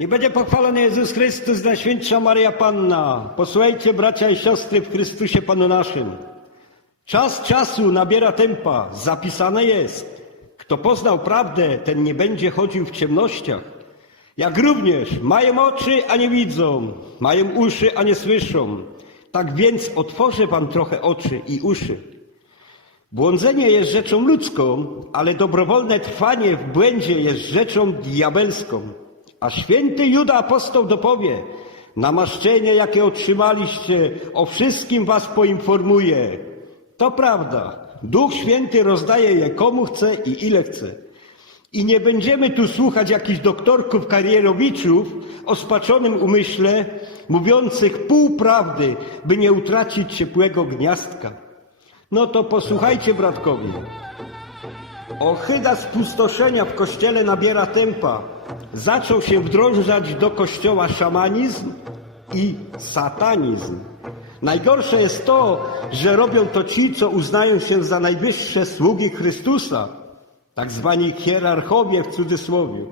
I będzie pochwalony Jezus Chrystus, Najświętsza Maria Panna. Posłuchajcie, bracia i siostry w Chrystusie Panu naszym. Czas czasu nabiera tempa. Zapisane jest. Kto poznał prawdę, ten nie będzie chodził w ciemnościach. Jak również mają oczy, a nie widzą, mają uszy, a nie słyszą. Tak więc otworzę wam trochę oczy i uszy. Błądzenie jest rzeczą ludzką, ale dobrowolne trwanie w błędzie jest rzeczą diabelską. A święty Juda apostoł dopowie, namaszczenie jakie otrzymaliście, o wszystkim was poinformuje. To prawda, Duch Święty rozdaje je komu chce i ile chce. I nie będziemy tu słuchać jakichś doktorków karierowiczów o spaczonym umyśle, mówiących półprawdy, by nie utracić ciepłego gniazdka. No to posłuchajcie, bratkowie. Ohyda spustoszenia w kościele nabiera tempa. Zaczął się wdrążać do kościoła szamanizm i satanizm. Najgorsze jest to, że robią to ci, co uznają się za najwyższe sługi Chrystusa, tak zwani hierarchowie w cudzysłowie.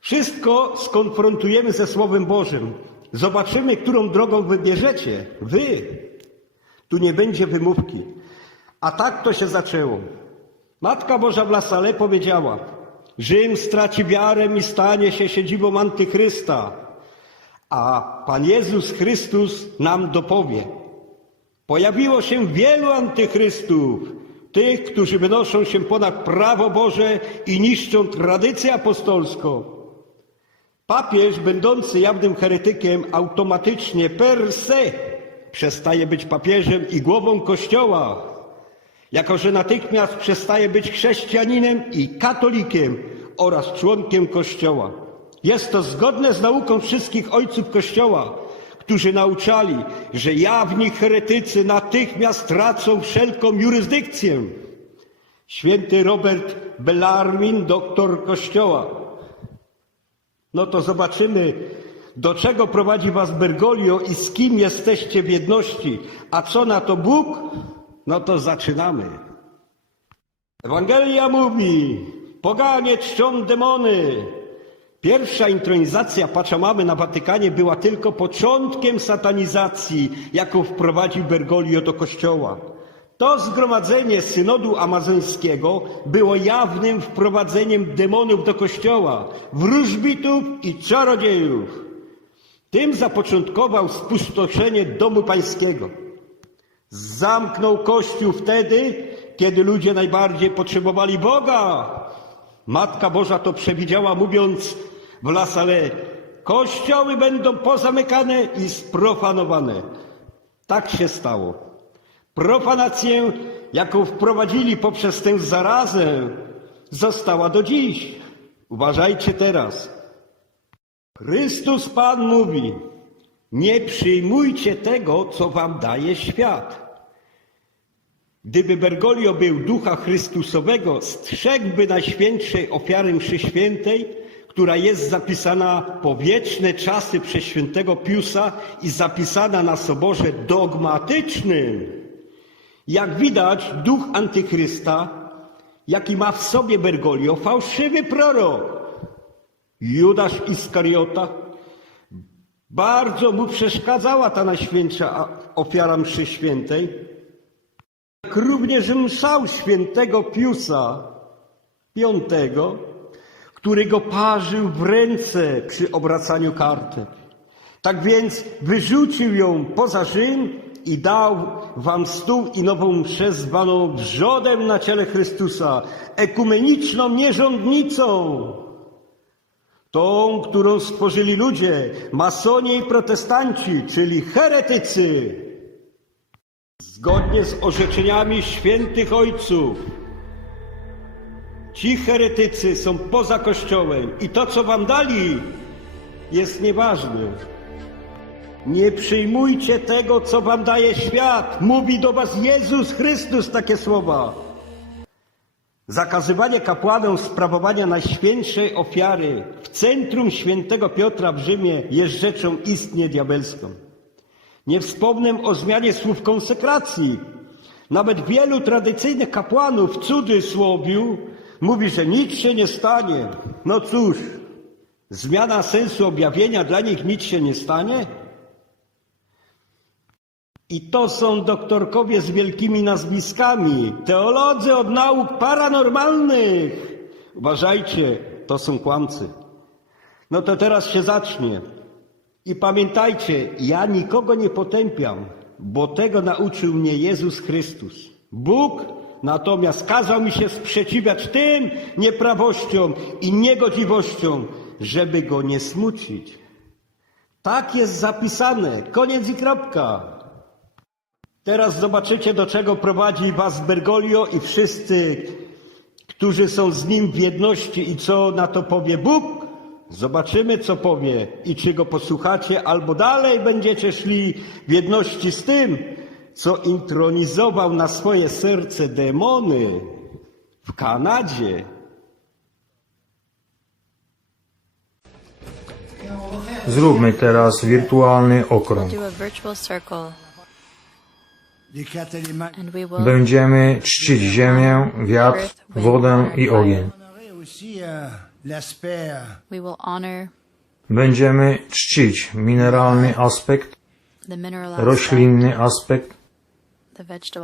Wszystko skonfrontujemy ze Słowem Bożym. Zobaczymy, którą drogą wybierzecie. Wy. Tu nie będzie wymówki. A tak to się zaczęło. Matka Boża w Lasale powiedziała, Rzym straci wiarę i stanie się siedzibą antychrysta, a Pan Jezus Chrystus nam dopowie. Pojawiło się wielu antychrystów, tych, którzy wynoszą się ponad prawo Boże i niszczą tradycję apostolską. Papież, będący jawnym heretykiem, automatycznie per se przestaje być papieżem i głową Kościoła, jako że natychmiast przestaje być chrześcijaninem i katolikiem oraz członkiem Kościoła. Jest to zgodne z nauką wszystkich ojców Kościoła, którzy nauczali, że jawni heretycy natychmiast tracą wszelką jurysdykcję. Święty Robert Bellarmin, doktor Kościoła. No to zobaczymy, do czego prowadzi was Bergoglio i z kim jesteście w jedności. A co na to Bóg? No to zaczynamy. Ewangelia mówi, poganie czczą demony. Pierwsza intronizacja Paczamamy na Watykanie była tylko początkiem satanizacji, jaką wprowadził Bergoglio do kościoła. To zgromadzenie synodu amazońskiego było jawnym wprowadzeniem demonów do kościoła, wróżbitów i czarodziejów. Tym zapoczątkował spustoszenie domu pańskiego. Zamknął Kościół wtedy, kiedy ludzie najbardziej potrzebowali Boga. Matka Boża to przewidziała, mówiąc w La Salle, kościoły będą pozamykane i sprofanowane. Tak się stało. Profanację, jaką wprowadzili poprzez tę zarazę, została do dziś. Uważajcie teraz. Chrystus Pan mówi, nie przyjmujcie tego, co wam daje świat. Gdyby Bergoglio był ducha Chrystusowego, strzegłby Najświętszej ofiary mszy świętej, która jest zapisana po wieczne czasy przez świętego Piusa i zapisana na soborze dogmatycznym. Jak widać, duch antychrysta, jaki ma w sobie Bergoglio, fałszywy prorok, Judasz Iskariota, bardzo mu przeszkadzała ta najświętsza ofiara mszy świętej, jak również mszał świętego Piusa V, który go parzył w ręce przy obracaniu karty. Tak więc wyrzucił ją poza Rzym i dał wam stół i nową mszę zwaną wrzodem na ciele Chrystusa, ekumeniczną nierządnicą. Tą, którą stworzyli ludzie, masoni i protestanci, czyli heretycy. Zgodnie z orzeczeniami świętych ojców, ci heretycy są poza Kościołem i to, co wam dali, jest nieważne. Nie przyjmujcie tego, co wam daje świat. Mówi do was Jezus Chrystus takie słowa. Zakazywanie kapłanom sprawowania najświętszej ofiary w centrum świętego Piotra w Rzymie jest rzeczą istnie diabelską. Nie wspomnę o zmianie słów konsekracji. Nawet wielu tradycyjnych kapłanów w cudzysłowiu mówi, że nic się nie stanie. No cóż, Zmiana sensu objawienia dla nich nic się nie stanie? I to są doktorkowie z wielkimi nazwiskami, teolodzy od nauk paranormalnych. Uważajcie, to są kłamcy. No to teraz się zacznie. I pamiętajcie, ja nikogo nie potępiam, bo tego nauczył mnie Jezus Chrystus. Bóg natomiast kazał mi się sprzeciwiać tym nieprawościom i niegodziwościom, żeby go nie smucić. Tak jest zapisane. Koniec i kropka. Teraz zobaczycie, do czego prowadzi was Bergoglio i wszyscy, którzy są z nim w jedności i co na to powie Bóg. Zobaczymy, co powie i czy go posłuchacie, albo dalej będziecie szli w jedności z tym, co intronizował na swoje serce demony w Kanadzie. Zróbmy teraz wirtualny okrąg. Będziemy czcić ziemię, wiatr, wodę i ogień. Będziemy czcić mineralny aspekt, roślinny aspekt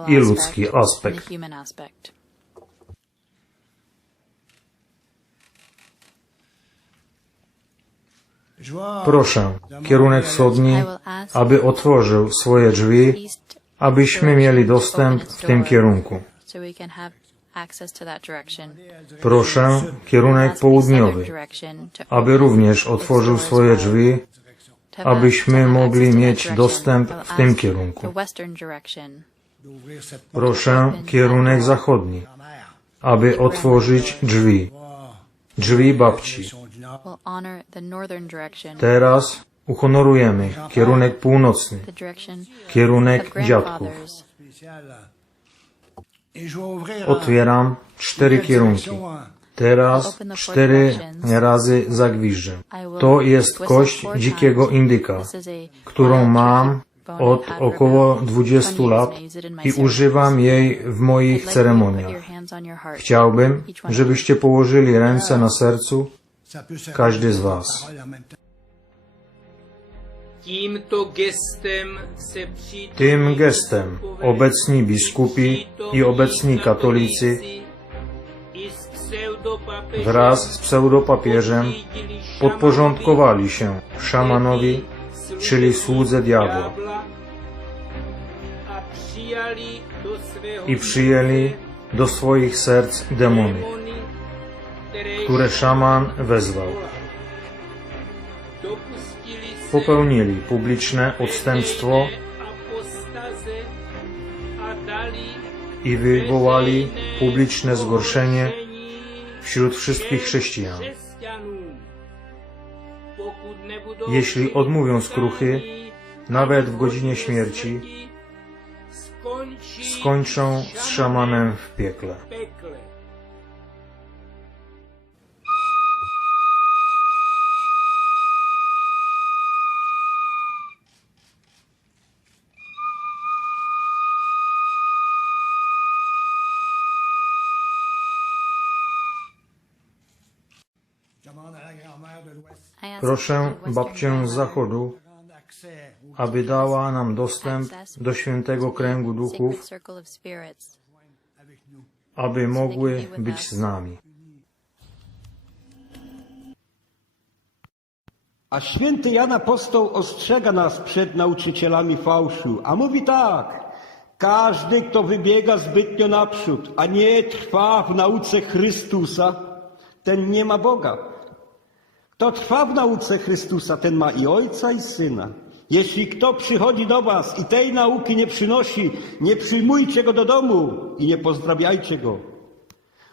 i ludzki aspekt. Proszę, kierunek wschodni, aby otworzył swoje drzwi, abyśmy mieli dostęp w tym kierunku. Proszę, kierunek południowy, aby również otworzył swoje drzwi, abyśmy mogli mieć dostęp w tym kierunku. Proszę, kierunek zachodni, aby otworzyć drzwi, drzwi babci. Teraz uhonorujemy kierunek północny, kierunek dziadków. Otwieram cztery kierunki. Teraz cztery razy zagwiżdżę. To jest kość dzikiego indyka, którą mam od około about 20 20 lat I używam jej w moich ceremoniach. Chciałbym, żebyście położyli ręce na sercu, Każdy z was. Tym gestem obecni biskupi i obecni katolicy wraz z pseudopapieżem podporządkowali się szamanowi, czyli słudze diabła. i przyjęli do swoich serc demony, które szaman wezwał. Popełnili publiczne odstępstwo i wywołali publiczne zgorszenie wśród wszystkich chrześcijan. Jeśli odmówią skruchy, nawet w godzinie śmierci, skończą z szamanem w piekle. Proszę babcię z zachodu, aby dała nam dostęp do świętego kręgu duchów, aby mogły być z nami. A święty Jan Apostoł ostrzega nas przed nauczycielami fałszu, a mówi tak. Każdy, kto wybiega zbytnio naprzód, a nie trwa w nauce Chrystusa, ten nie ma Boga. Kto trwa w nauce Chrystusa, ten ma i Ojca, i Syna. Jeśli kto przychodzi do was i tej nauki nie przynosi, nie przyjmujcie go do domu i nie pozdrawiajcie go.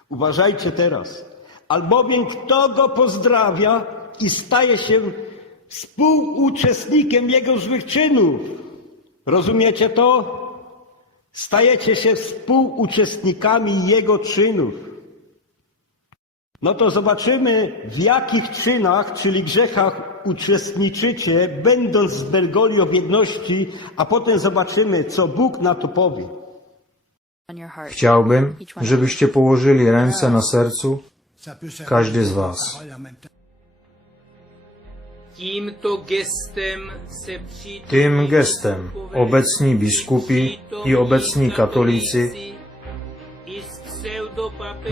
Uważajcie teraz, albowiem kto go pozdrawia i staje się współuczestnikiem jego złych czynów. Rozumiecie to? Stajecie się współuczestnikami jego czynów. No to zobaczymy, w jakich czynach, czyli grzechach uczestniczycie, będąc z Bergoglio w jedności, a potem zobaczymy, co Bóg na to powie. Chciałbym, żebyście położyli ręce na sercu, Każdy z was. Tym gestem obecní biskupi i obecní katolicy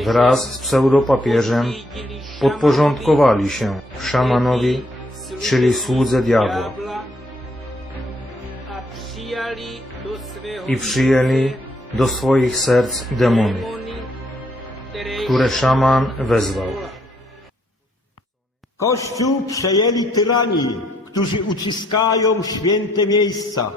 wraz z pseudopapieżem podporządkowali się szamanowi, czyli słudze diabła i przyjęli do swoich serc demony, które szaman wezwał. Kościół przejęli tyrani, którzy uciskają święte miejsca.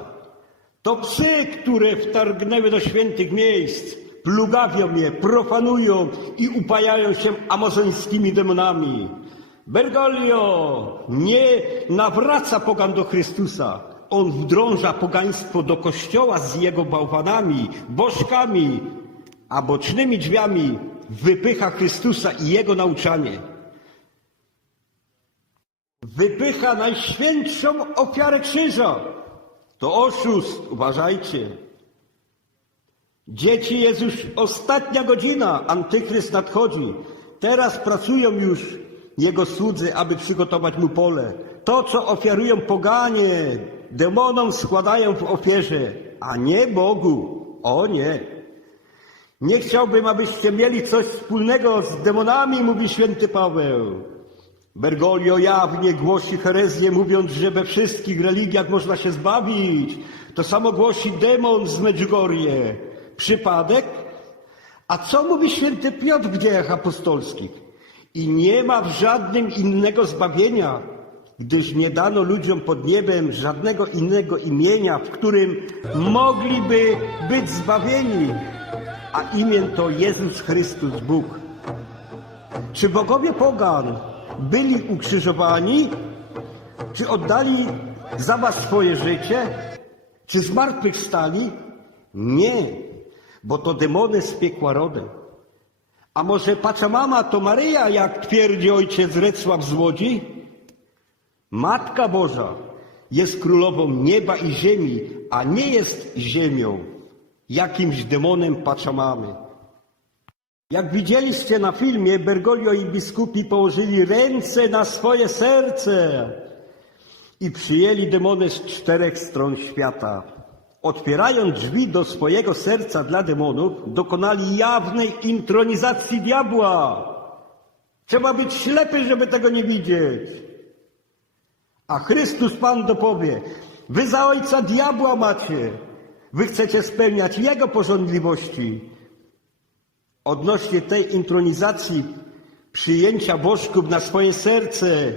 To psy, które wtargnęły do świętych miejsc, plugawią je, profanują i upajają się amazońskimi demonami. Bergoglio nie nawraca pogan do Chrystusa. On wdrąża pogaństwo do kościoła z jego bałwanami, bożkami, a bocznymi drzwiami wypycha Chrystusa i jego nauczanie wypycha najświętszą ofiarę krzyża. To oszust, uważajcie. Dzieci jest już ostatnia godzina, antychryst nadchodzi. Teraz pracują już jego słudzy, aby przygotować mu pole. To, co ofiarują poganie, demonom składają w ofierze, a nie Bogu. O nie. Nie chciałbym, abyście mieli coś wspólnego z demonami, mówi święty Paweł. Bergoglio jawnie głosi herezję, mówiąc, że we wszystkich religiach można się zbawić. To samo głosi demon z Medjugorje. Przypadek? A co mówi święty Piotr w dziejach apostolskich? I nie ma w żadnym innego zbawienia, gdyż nie dano ludziom pod niebem żadnego innego imienia, w którym mogliby być zbawieni. A imię to Jezus Chrystus Bóg. Czy bogowie pogan byli ukrzyżowani? Czy oddali za was swoje życie? Czy zmartwychwstali? Nie, bo to demony z piekła rodem. A może Pachamama to Maryja, jak twierdzi ojciec Recław z Łodzi? Matka Boża jest królową nieba i ziemi, a nie jest ziemią, jakimś demonem Pachamamy. Jak widzieliście na filmie, Bergoglio i biskupi położyli ręce na swoje serce i przyjęli demony z czterech stron świata. Otwierając drzwi do swojego serca dla demonów, dokonali jawnej intronizacji diabła. Trzeba być ślepy, żeby tego nie widzieć. A Chrystus Pan dopowie, wy za ojca diabła macie. Wy chcecie spełniać jego porządliwości. Odnośnie tej intronizacji, przyjęcia bożków na swoje serce,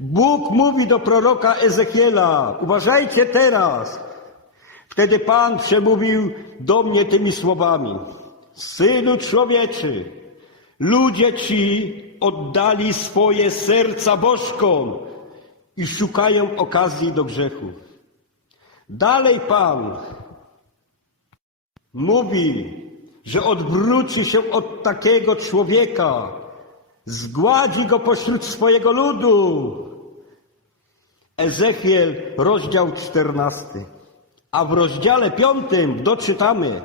Bóg mówi do proroka Ezechiela, uważajcie teraz. Wtedy Pan przemówił do mnie tymi słowami. Synu człowieczy, ludzie ci oddali swoje serca bożkom i szukają okazji do grzechu. Dalej Pan mówi, że odwróci się od takiego człowieka, zgładzi go pośród swojego ludu. Ezechiel, rozdział 14. A w rozdziale 5 doczytamy.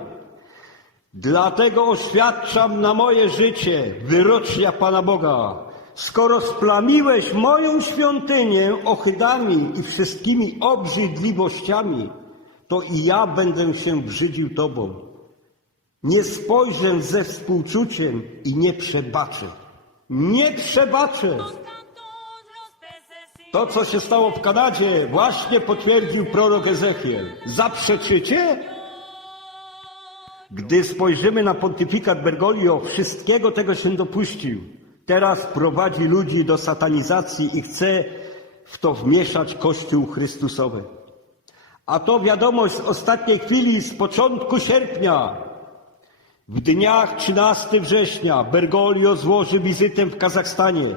Dlatego oświadczam na moje życie wyrocznia Pana Boga. Skoro splamiłeś moją świątynię ohydami i wszystkimi obrzydliwościami, to i ja będę się brzydził Tobą. Nie spojrzę ze współczuciem i nie przebaczę. Nie przebaczę. To, co się stało w Kanadzie, właśnie potwierdził prorok Ezechiel. Zaprzeczycie? Gdy spojrzymy na pontyfikat Bergoglio, wszystkiego tego się dopuścił. Teraz prowadzi ludzi do satanizacji i chce w to wmieszać Kościół Chrystusowy. A to wiadomość z ostatniej chwili, z początku sierpnia. W dniach 13 września Bergoglio złoży wizytę w Kazachstanie.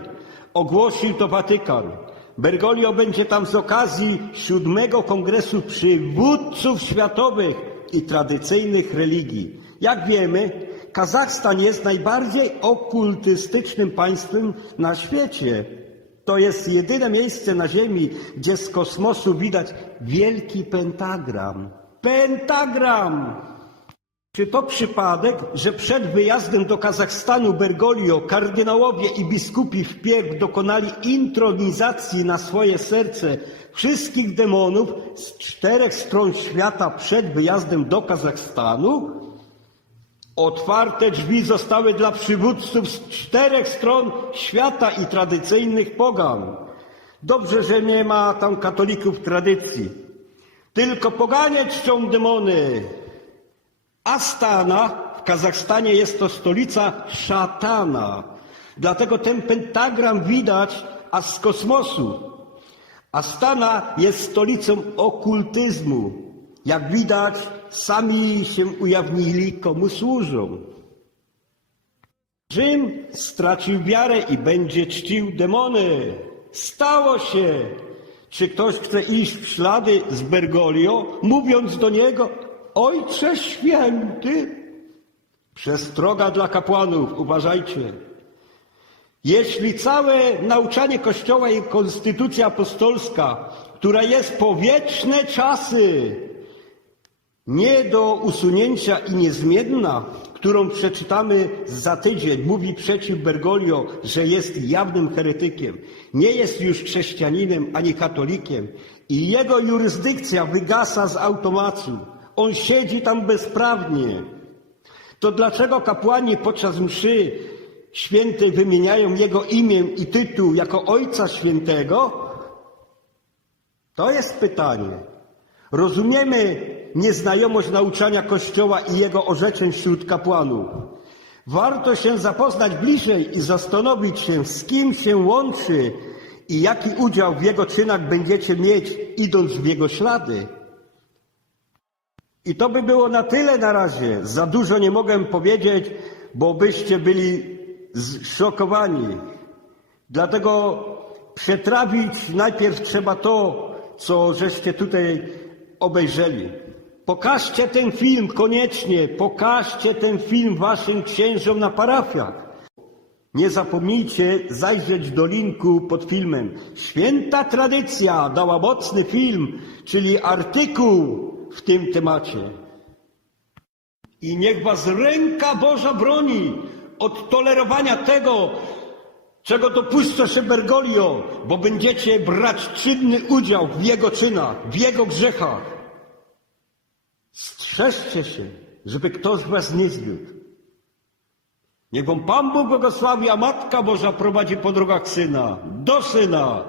Ogłosił to Watykan. Bergoglio będzie tam z okazji siódmego kongresu przywódców światowych i tradycyjnych religii. Jak wiemy, Kazachstan jest najbardziej okultystycznym państwem na świecie. To jest jedyne miejsce na Ziemi, gdzie z kosmosu widać wielki pentagram. Pentagram! Czy to przypadek, że przed wyjazdem do Kazachstanu Bergoglio kardynałowie i biskupi wpierw dokonali intronizacji na swoje serce wszystkich demonów z czterech stron świata przed wyjazdem do Kazachstanu? Otwarte drzwi zostały dla przywódców z czterech stron świata i tradycyjnych pogan. Dobrze, że nie ma tam katolików tradycji. Tylko poganie czczą demony. Astana w Kazachstanie jest to stolica szatana. Dlatego ten pentagram widać aż z kosmosu. Astana jest stolicą okultyzmu. Jak widać, sami się ujawnili, komu służą. Rzym stracił wiarę i będzie czcił demony. Stało się. Czy ktoś chce iść w ślady z Bergoglio, mówiąc do niego, Ojcze Święty? Przestroga dla kapłanów, uważajcie. Jeśli całe nauczanie Kościoła i Konstytucja Apostolska, która jest po wieczne czasy, nie do usunięcia i niezmienna, którą przeczytamy za tydzień, mówi przeciw Bergoglio, że jest jawnym heretykiem, nie jest już chrześcijaninem ani katolikiem i jego jurysdykcja wygasa z automatu. On siedzi tam bezprawnie. To dlaczego kapłani podczas mszy świętej wymieniają jego imię i tytuł jako Ojca Świętego? To jest pytanie. Rozumiemy nieznajomość nauczania Kościoła i jego orzeczeń wśród kapłanów. Warto się zapoznać bliżej i zastanowić się, z kim się łączy i jaki udział w jego czynach będziecie mieć, idąc w jego ślady. I to by było na tyle na razie. Za dużo nie mogę powiedzieć, bo byście byli zszokowani. Dlatego przetrawić najpierw trzeba to, co żeście tutaj obejrzeli. Pokażcie ten film koniecznie, pokażcie ten film waszym księżom na parafiach. Nie zapomnijcie zajrzeć do linku pod filmem. Święta Tradycja dała mocny film, czyli artykuł w tym temacie. I niech was ręka Boża broni od tolerowania tego, czego dopuszcza się Bergoglio, bo będziecie brać czynny udział w jego czynach, w jego grzechach. Strzeżcie się, żeby ktoś was nie zwiódł. Niech wam Pan Bóg błogosławi, a Matka Boża prowadzi po drogach Syna, do Syna